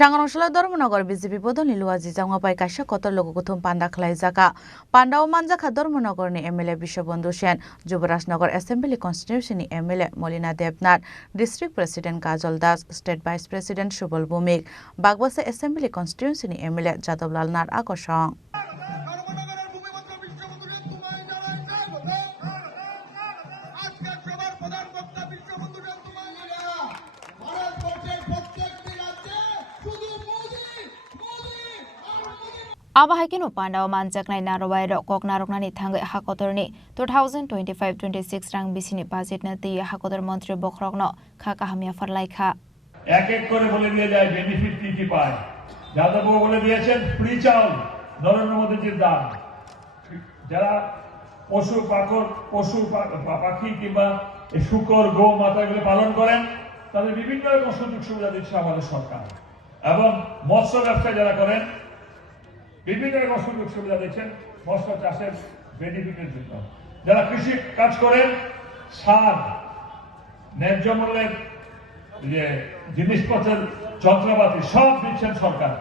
Sangarongshala Dormonagar BJP Bodol Niluaji Jangapai Kaisha Kotor Logokuthum Panda Khlai Jaka Panda o Manjakha Dormonagar ni MLA Bishwabandhu Sen Jubarajnagar Assembly Constituency ni MLA Molina Debnath District President Kajol Das State Vice President Shubal Bhumik Bagbasa Assembly Constituency ni MLA Jadablal Nar Akosong Abahaikin upanda o manjaknai narowai rokok naroknani thangai hakotorni 2025-26 rang bisini budget na tiya hakotor মন্ত্রী বখরকনো খাকা হামিয়া ফারলাইখা এক এক করে বলে দিয়ে যায় benefit কি পায় যাদববাবু বলে দিয়েছেন ফ্রি চাউল নরেন্দ্র মোদীজির দাম যারা পশু পাখি কিংবা শুকর গো মাতা এগুলো পালন করেন তাদের বিভিন্ন রকম সুযোগ সুবিধা দিচ্ছে আমাদের সরকার এবং মৎস্য ব্যবসা যারা করেন বিভিন্ন রকম সুযোগ সুবিধা দিচ্ছেন মৎস্য চাষের বেনিফিটের জন্য যারা কৃষি কাজ করেন সার ন্যায্য মূল্যের যে জিনিসপত্রের যন্ত্রপাতি সব দিচ্ছেন সরকার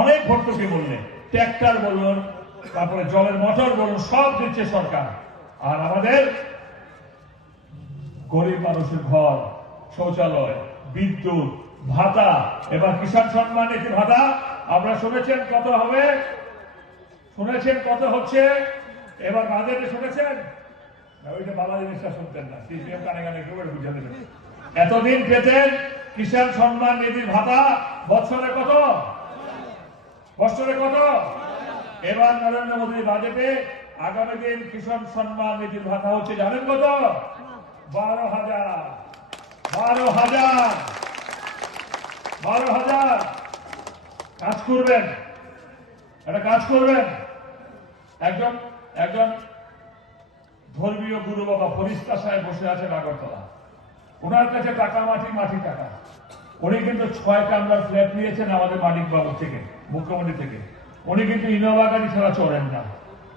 অনেক ভর্তুকি মূল্যে ট্র্যাক্টর বলুন তারপরে জলের মোটর বলুন সব দিচ্ছে সরকার আর আমাদের গরিব মানুষের ঘর শৌচালয় বিদ্যুৎ ভাতা এবার কিষাণ সম্মান নিধি ভাতা আপনারা শুনেছেন কত হবে শুনেছেন কত হচ্ছে এবার বাজেটে শুনেছেন ওইটা বাংলা জিনিসটা শুনতেন না সিপিএম কানে কানে কেউ বুঝে দেবেন এতদিন পেতেন কিষাণ সম্মান নিধির ভাতা বছরে কত এবার নরেন্দ্র মোদী বাজেটে আগামী দিন কিষাণ সম্মান নিধির ভাতা হচ্ছে জানেন কত 12,000 কাজ করবেন একটা কাজ করবেন একজন ধর্মীয় গুরু বাবা ফরিস্তা সাহেব বসে আছেন আগরতলা ওনার কাছে টাকা মাটি টাকা উনি কিন্তু 6 কামরার ফ্ল্যাট নিয়েছেন আমাদের মানিক বাবু থেকে মুখ্যমন্ত্রী থেকে উনি কিন্তু ইনোভা গাড়ি ছাড়া চড়েন না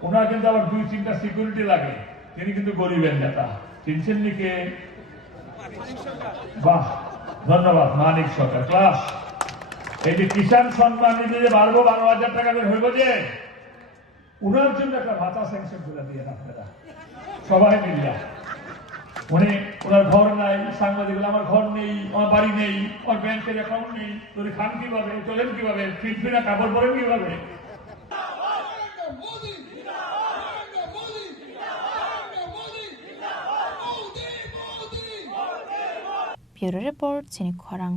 ওনার কিন্তু আবার 2-3টা সিকিউরিটি লাগে তিনি কিন্তু গরিবের নেতা চিনছেন নি কে বাহ ধন্যবাদ মানিক সরকার ক্লাস এই যে কিষাণ সম্মান নিধি যে 12,000 টাকা হইব যে উনার জন্য একটা ভাতা স্যাংশন করে দিয়ে আপনারা সবাই মিলিয়া উনি ওনার ঘর নাই সাংবাদিক আমার ঘর নেই আমার বাড়ি নেই আমার ব্যাংকের অ্যাকাউন্ট নেই তুই খান কিভাবে চলেন কিভাবে ফিটফিনা কাপড় পরেন কিভাবে Bureau Report Sinik Khorang